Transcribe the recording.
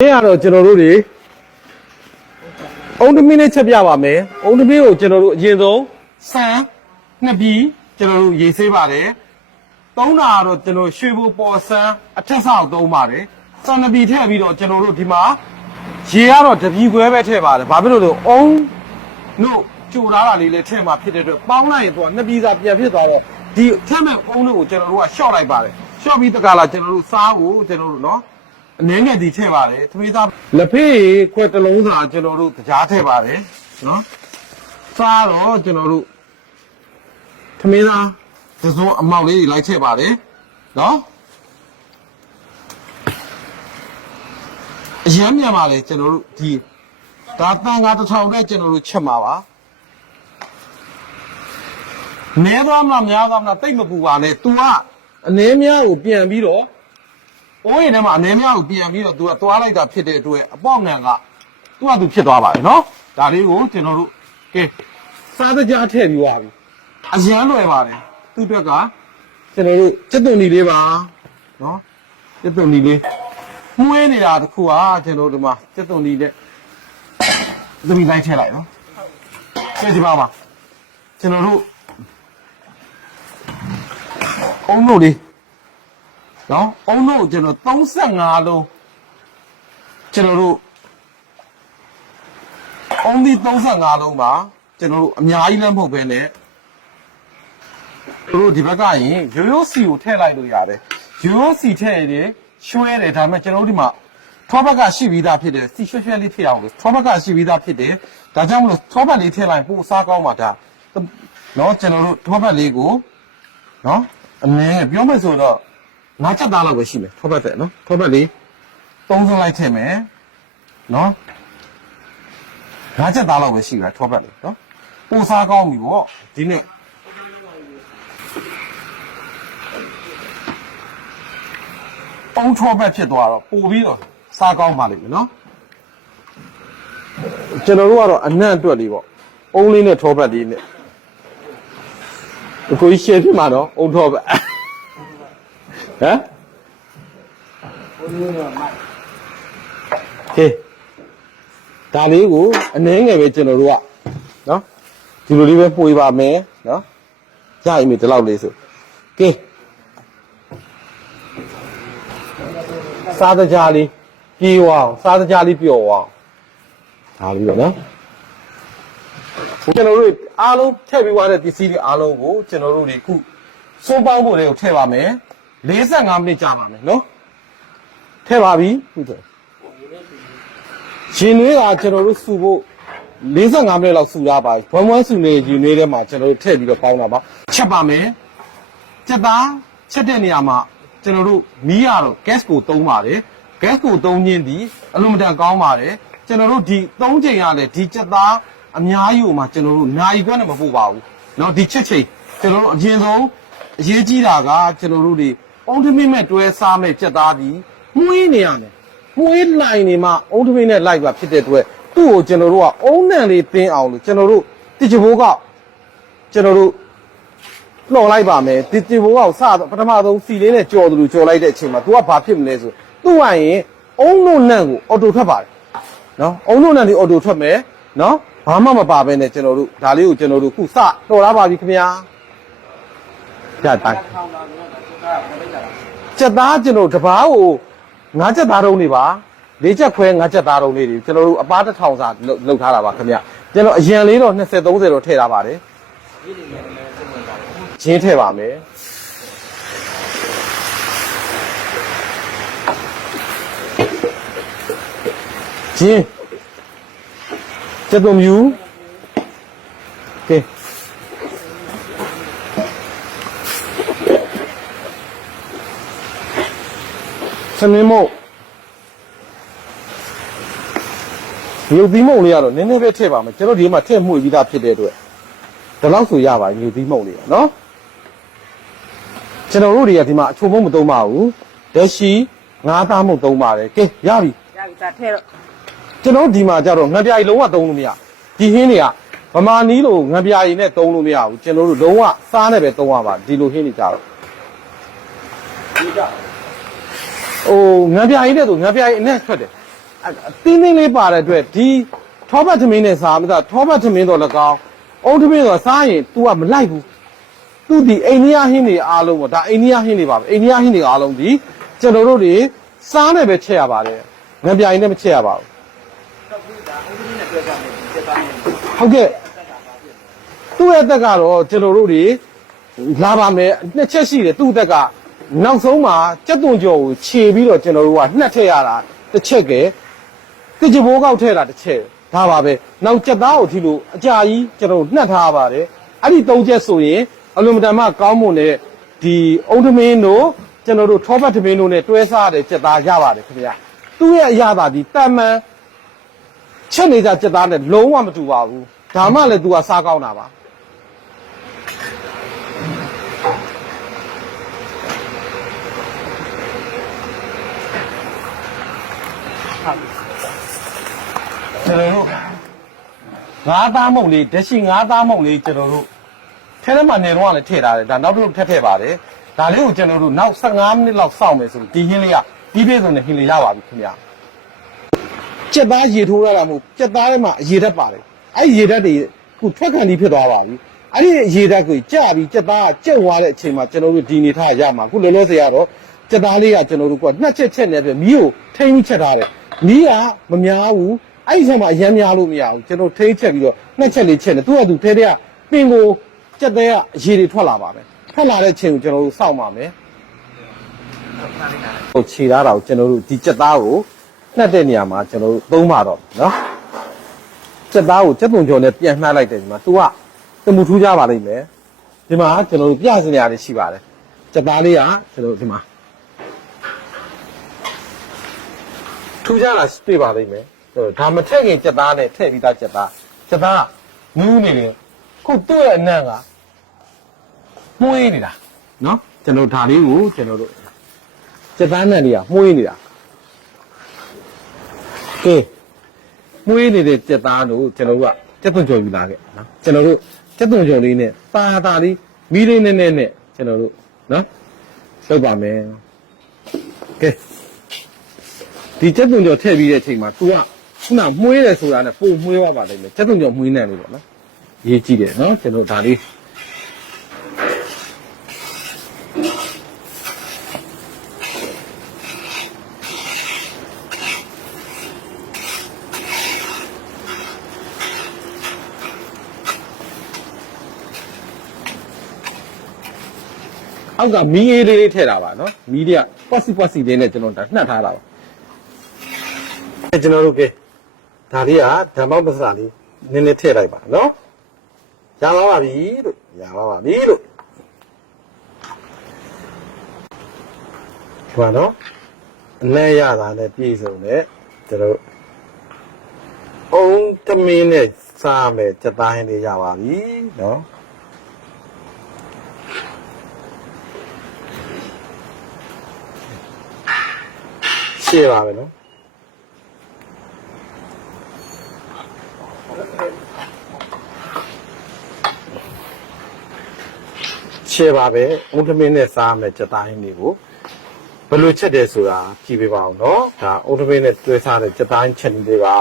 ကတော့ကျွန်တော်တို့တွေအုံးသမီးလေးချက်ပြပါမယ်အုံးသမီးကိုကျွန်တော်တို့အရင်ဆုံးစံနှစ်ပြီးကျွန်တော်တို့ရေးဆေးပါတယ်သုံးတာကတော့ကျွန်တော်ရွှေဘိုပေါ်စံအထက်ဆောက်သုံးပါတယ်စံနှစ်ပြီးထည့်ပြီးတော့ကျွန်တော်တို့ဒီမှာရေကတော့တပြီခွဲပဲထည့်ပါတယ်ဘာဖြစ်လို့လဲအုံးတို့ကြိုထားတာလေးလည်းထည့်မှာဖြစ်တဲ့အတွက်ပေါင်းလိုက်ရင်သူကနှစ်ပြီးစားပြန်ဖြစ်သွားတော့ဒီထက်မဲ့အုံးတို့ကိုကျွန်တော်တို့ကရှော့လိုက်ပါတယ်ရှော့ပြီးတကလာကျွန်တော်တို့စားဖို့ကျွန်တော်တို့နော်အနေငယ်ဒီထည့်ပါတယ်သမီးသားလက်ဖေးခွက်တစ်လုံးစာကျွန်တော်တို့ကြားထည့်ပါတယ်နော်စားတော့ကျွန်တော်တို့သမီးသားသစုံအမောက်လေးတွေလိုက်ထည့်ပါတယ်နော်အရင်မြန်ပါလေကျွန်တော်တို့ဒီဒါတန်ခါတစ်ထောင်နဲ့ကျွန်တော်တို့ချက်မှာပါနဲသွားမလားများသွားမလားတိတ်မပူပါနဲ့ तू ကအနည်းများကိုပြန်ပြီးတော့အိုးရင်ထဲမှာအနေများကိုပြန်ပြီးတော့သူကသွားလိုက်တာဖြစ်တဲ့အတွက်အပေါက်ငံကသူ့ဟာသူဖြစ်သွားပါတယ်နော်ဒါလေးကိုကျွန်တော်တို့ကဲစားတကြားထည့်ပြီးသွားပြီအရန်လွယ်ပါတယ်သူ့အတွက်ကကျွန်တော်တို့စက်သွန်ဒီလေးပါနော်စက်သွန်ဒီလေးမှုေးနေတာတခုကကျွန်တော်တို့ဒီမှာစက်သွန်ဒီနဲ့သမီးလိုက်ထည့်လိုက်နော်ကဲဒီပါကျွန်တော်တို့အုံးတို့လေးနော်အုံးတို့ကျွန်တော်35လုံးကျွန်တော်တို့အုံးဒီ35လုံးပါကျွန်တော်တို့အများကြီးလည်းမဟုတ်ပဲနဲ့တို့ဒီဘက်ကရင်ရိုးရိုးစီကိုထည့်လိုက်လို့ရတယ်ရိုးရိုးစီထည့်ရတယ်ရွှဲတယ်ဒါပေမဲ့ကျွန်တော်တို့ဒီမှာထောဘက်ကရှိပြီးသားဖြစ်တယ်စီရွှဲရွှဲလေးထည့်အောင်လို့ထောဘက်ကရှိပြီးသားဖြစ်တယ်ဒါကြောင့်မလို့ထောဘက်လေးထည့်လိုက်ပို့စားကောင်းပါဒါနော်ကျွန်တော်တို့ထောဘက်လေးကိုနော်အနည်းပြောမယ်ဆိုတော့ငါးချက်သားလောက်ပဲရှိမယ်ထောပတ်တဲ့နော်ထောပတ်လေး30လိုက်ထည့်မယ်နော်ငါးချက်သားလောက်ပဲရှိတာထောပတ်လေးနော်ပိုစားကောင်းပြီပေါ့ဒီနေ့ပေါင်းထောပတ်ဖြစ်သွားတော့ပို့ပြီးတော့စားကောင်းပါလိမ့်မယ်နော်ကျွန်တော်တို့ကတော့အနံ့အတွက်လေးပေါ့အုံးလေးနဲ့ထောပတ်လေးနဲ့အခုရှယ်ဖြစ်မှာတော့အုံးထောပတ်ဟမ်ကဲဒါလေးကိုအနည်းငယ်ပဲကျွန်တော်တို့ကနော်ဒီလိုလေးပဲပွေပါမယ်နော်ရရင်ဒီလောက်လေးဆိုကဲစားတကြားလေးပြေးအောင်စားတကြားလေးပျော်အောင်ဒါလေးပေါ့နော်ကျွန်တော်တို့အားလုံးထည့်ပြီးသွားတဲ့ပစ္စည်းတွေအားလုံးကိုကျွန်တော်တို့ဒီခုစိုးပေါင်းဖို့တွေကိုထည့်ပါမယ်45မိနစ်ကြာပါမယ်နော်ထည့်ပါပြီဟုတ်တယ်ရှင်နွေးကကျွန်တော်တို့စုဖို့45မိနစ်လောက်စုရပါဝမ်းစုနေရင်နွေးထဲမှာကျွန်တော်တို့ထည့်ပြီးတော့ပေါင်းတာပါချက်ပါမယ်ချက်သားချက်တဲ့နေရာမှာကျွန်တော်တို့မီးရတော့ gas ကိုသုံးပါတယ် gas ကိုသုံးခြင်းဒီအလုံးမတန်ကောင်းပါတယ်ကျွန်တော်တို့ဒီ3ချိန်ရလဲဒီချက်သားအများကြီးဟိုမှာကျွန်တော်တို့နိုင်ခွက်နဲ့မပို့ပါဘူးเนาะဒီချက်ချိန်ကျွန်တော်တို့အရင်ဆုံးအရေးကြီးတာကကျွန်တော်တို့ဒီအုံးသမီးမဲ့တွဲစားမဲ့ချက်သားပြီးမှုေးနေရမယ်မှုေးလိုက်နေမှအုံးသမီးနဲ့လိုက်ပါဖြစ်တဲ့အတွက်သူ့ကိုကျွန်တော်တို့ကအုံးနံလေးတင်းအောင်လို့ကျွန်တော်တို့တိကျဘိုးကကျွန်တော်တို့လှော်လိုက်ပါမယ်တိကျဘိုးကစပထမဆုံးစီလေးနဲ့ကြော်သူလိုကြော်လိုက်တဲ့အချိန်မှာ तू ကဘာဖြစ်မလဲဆိုသူ့ကရင်အုံးလို့နံကိုအော်တိုထွက်ပါတယ်နော်အုံးလို့နံလေးအော်တိုထွက်မယ်နော်ဘာမှမပါဘဲနဲ့ကျွန်တော်တို့ဒါလေးကိုကျွန်တော်တို့ခုစတော်လာပါပြီခင်ဗျာကြတိုင်းချက်သားကျွန်တော်တပားကို9ချက်သားတုံးနေပါ4ချက်ခွဲ9ချက်သားတုံးလေးတွေကျွန်တော်တို့အပား1000စာလောက်ထားတာပါခင်ဗျကျွန်တော်အရင်လေးတော့20 30တော့ထည့်ထားပါတယ်ချင်းထည့်ပါမယ်ချင်းချက်သွန်မြူကဲစနေမို့ညူသီးမုံလေးကတော့နည်းနည်းပဲထည့်ပါမယ်ကျွန်တော်ဒီမှာထည့်မှုပြီးသားဖြစ်တဲ့အတွက်ဒီလောက်ဆိုရပါညူသီးမုံလေးနော်ကျွန်တော်တို့တွေကဒီမှာအချိုမုံမသုံးပါဘူးလက်ရှိငါးသားမုံသုံးပါတယ်ကဲရပြီဒါထည့်တော့ကျွန်တော်ဒီမှာကြတော့ငပြာရီလုံးဝသုံးလို့မရဒီဟင်းတွေကဗမာနီးလို့ငပြာရီနဲ့သုံးလို့မရဘူးကျွန်တော်တို့လုံးဝစားနဲ့ပဲသုံးရပါဒီလိုဟင်းတွေကြတော့ဒီကဟိုငံပြာကြီးတဲ့ဆိုငံပြာကြီးအနဲ့ထွက်တယ် တင်းတင်းလေးပါတဲ့အတွက်ဒီထောပတ်သမင်းနဲ့စားမသားထောပတ်သမင်းတော့လည်းကောင်းအုံးသမင်းတော့စားရင် तू ကမလိုက်ဘူးသူဒီအိန္ဒိယဟင်းတွေအားလုံးပေါ့ဒါအိန္ဒိယဟင်းတွေပါပဲအိန္ဒိယဟင်းတွေအားလုံးဒီကျွန်တော်တို့တွေစားနဲ့ပဲချက်ရပါတယ်ငပြိုင်နဲ့မချက်ရပါဘူးဟုတ်ကဲ့သူ့ရဲ့တက်ကတော့ကျွန်တော်တို့တွေလာပါမယ်နှစ်ချက်ရှိတယ်သူ့တက်ကနောက်ဆုံးမှာကြက်သွန်ကြော်ကိုခြေပြီးတော့ကျွန်တော်တို့ကနှက်ထည့်ရတာတစ်ချက်ကဲတစ်ကြဘိုးကောက်ထည့်တာတစ်ချက်ဒါပါပဲနောက်ကြက်သားကိုဒီလိုအကြာကြီးကျွန်တော်နှက်ထားပါတယ်အဲ့ဒီ၃ချက်ဆိုရင်အလွန်တန်မှကောင်းမွန်တဲ့ဒီအုံးသမင်းတို့ကျွန်တော်တို့ထောပတ်သမင်းတို့နဲ့တွဲစားတဲ့ကြက်သားရပါတယ်ခင်ဗျာသူ့ရဲ့အရာသာဒီတန်မှန်ချက်နေကြကြက်သားနဲ့လုံးဝမတူပါဘူးဒါမှလည်း तू ကစားကောင်းတာပါကျွန်တော်တို့ငါးသားမုံလေးတက်ရှိငါးသားမုံလေးကျွန်တော်တို့ထဲထဲမှာနေတော့လည်းထည့်ထားတယ်ဒါနောက်တစ်ခုထည့်ပါတယ်ဒါလေးကိုကျွန်တော်တို့နောက်15မိနစ်လောက်စောင့်မယ်ဆိုဒီဟင်းလေးကဒီပြေဆုံးနဲ့ဟင်းလေးရပါပြီခင်ဗျာကြက်သားရေထိုးရတာမဟုတ်ကြက်သားထဲမှာရေဓာတ်ပါတယ်အဲ့ဒီရေဓာတ်တွေခုထွက်ခံပြီးဖြစ်သွားပါပြီအဲ့ဒီရေဓာတ်ကိုကြပြီးကြက်သားကကြက်သွားတဲ့အချိန်မှာကျွန်တော်တို့ဒီနေထားရမှာခုလောလောဆယ်ကတော့ကြက်သားလေးကကျွန်တော်တို့ကနှစ်ချက်နဲ့ပြမီးကိုထိန်းပြီးချက်ထားတယ်မီးကမများဘူးအဲ့ဒီဆက်မှာအရမ်းများလို့မရဘူးကျွန်တော်ထိန်းချက်ပြီးတော့နှစ်ချက်လေးချက်နေသူကသူထဲထဲကပင်ကိုကြက်သေးကအရေတွေထွက်လာပါမယ်ထွက်လာတဲ့ချိန်ကိုကျွန်တော်တို့စောင့်ပါမယ်ဟိုခြေသားတာကိုကျွန်တော်တို့ဒီကြက်သားကိုနှက်တဲ့နေရာမှာကျွန်တော်တို့သုံးပါတော့နော်ကြက်သားကိုကြက်သွန်ကြော်နဲ့ပြန်နှှက်လိုက်တယ်ဒီမှာ तू ကတမှုထူးကြပါလိမ့်မယ်ဒီမှာကျွန်တော်တို့ပြစင်နေရတယ်ရှိပါတယ်ကြက်သားလေးကကျွန်တော်တို့ဒီမှာထူးကြတာတွေ့ပါလိမ့်မယ်ဒါမထည့်ခင်ကြက်သားနဲ့ထည့်ပြီးသားကြက်သားနူးနေတယ်ခုသူ့ရဲ့အနံ့ကမှုေးနေတာနော်ကျွန်တော်ဒါလေးကိုကျွန်တော်တို့ကြက်သားနံ့လေးကမှုေးနေတာကဲမှုေးနေတဲ့ကြက်သားတို့ကျွန်တော်တို့ကကြက်သွန်ကြော်ယူလာခဲ့နော်ကျွန်တော်တို့ကြက်သွန်ကြော်လေးနဲ့တာလေးမီးလေးနဲ့ကျွန်တော်တို့နော်လုပ်ပါမယ်ကဲဒီကြက်သွန်ကြော်ထည့်ပြီးတဲ့အချိန်မှာ तू ကခုနမှုေးတယ်ဆိုတာနဲ့ပုံမှုေးသွားပါလိမ့်မယ်ကြက်သွန်ကြော်မှုေးနေလို့ပေါ့နော်ရေးကြည့်တယ်နော်ကျွန်တော်ဒါလေးအောက်ကမီးအေးလေးထည့်တာပါနော်မီးတွေကပွက်စီလေးနဲ့ကျွန်တော်ဒါနှက်ထားတာပါကျွန်တော်တို့ကဒါလေးကဓမ္မောက်ပစလေးနည်းနည်းထည့်လိုက်ပါနော်ရပါပြီလို့ဒီမှာနော်အလဲရတာနဲ့ပြည့်စုံတဲ့ကျွန်တော်အုံးသမင်းနဲ့စားမယ်ကြက်သားဟင်းလေးရပါပြီနော်ရှေ့ပါပဲနော်ရှေ့ပါပဲအုံးသမင်းနဲ့စားမယ်ကြက်သားဟင်းလေးကိုဘယ်လိုချက်တယ်ဆိုတာကြည့်ပေးပါအောင်နော်ဒါအုံးသမင်းနဲ့တွဲစားတဲ့ကြက်သားဟင်းချက်လေးပါ